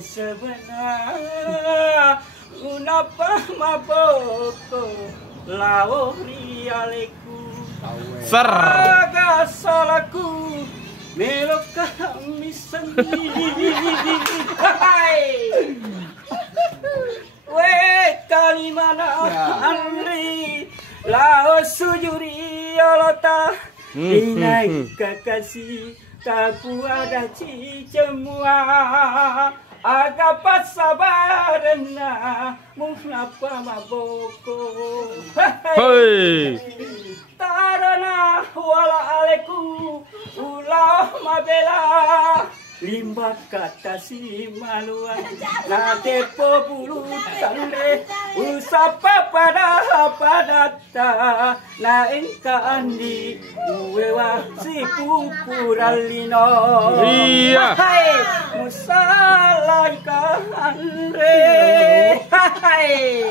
sebenar unapa maboko lao rialeku aga salaku melok kami sendiri. Kali mana Andri lao sujuri alota inai kakasi taku ada cicemua agapat sabarna munapa maboko tarana wala aleku ulah mabela limba kata si maluan na tepo bulu tande usapa pada na engka andi uwewa si pupuralino iya hai musalai ka andre hai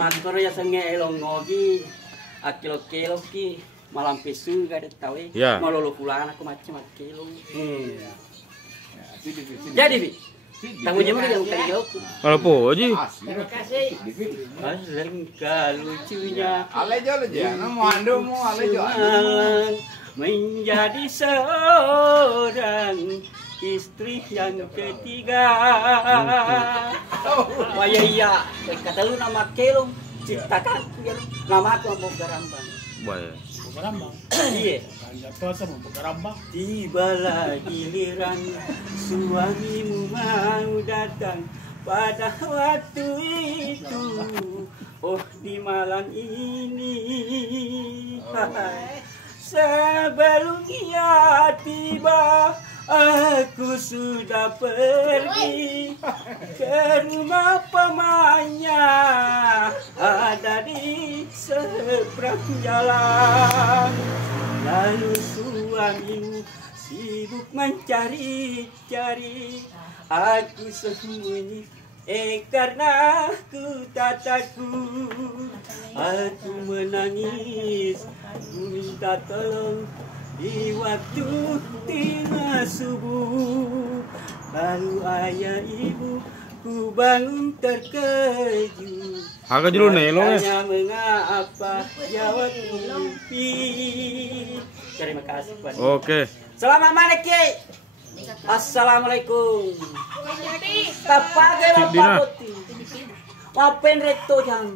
matur ya senge elongogi akilo-kilo ki malam pesu gak ada tahu ya. Malolo pulang aku macam kilo. Jadi bi, tanggung jawab yang tadi jawab. Kalau po, Ji. Terima kasih. Alangkah lucunya. Alejo aja, mau ando mau alejo. Menjadi seorang istri yang ketiga. Wah iya, kata lu nama kilo, ciptakan nama aku mau garambang. Baik. Garambang. Iya. Apa sama garambang? Tibalah giliran suamimu mau datang pada waktu itu. Oh di malam ini. Sebelum ia tiba, aku sudah pergi ke rumah pamannya, ada di seberang jalan. Lalu suamimu sibuk mencari-cari, aku sembunyi karena aku tak takut. Aku menangis, ku minta tolong di waktu tengah subuh. Lalu ayah ibu ku bangun terkejut. Agak dulu nih lo ya. Tanya mengapa jawab mimpi. Terima kasih Pak. Oke. Selamat malam Ki. Assalamualaikum. Kapage Cik Dina. Bapak Putih. Wapen rekto jang.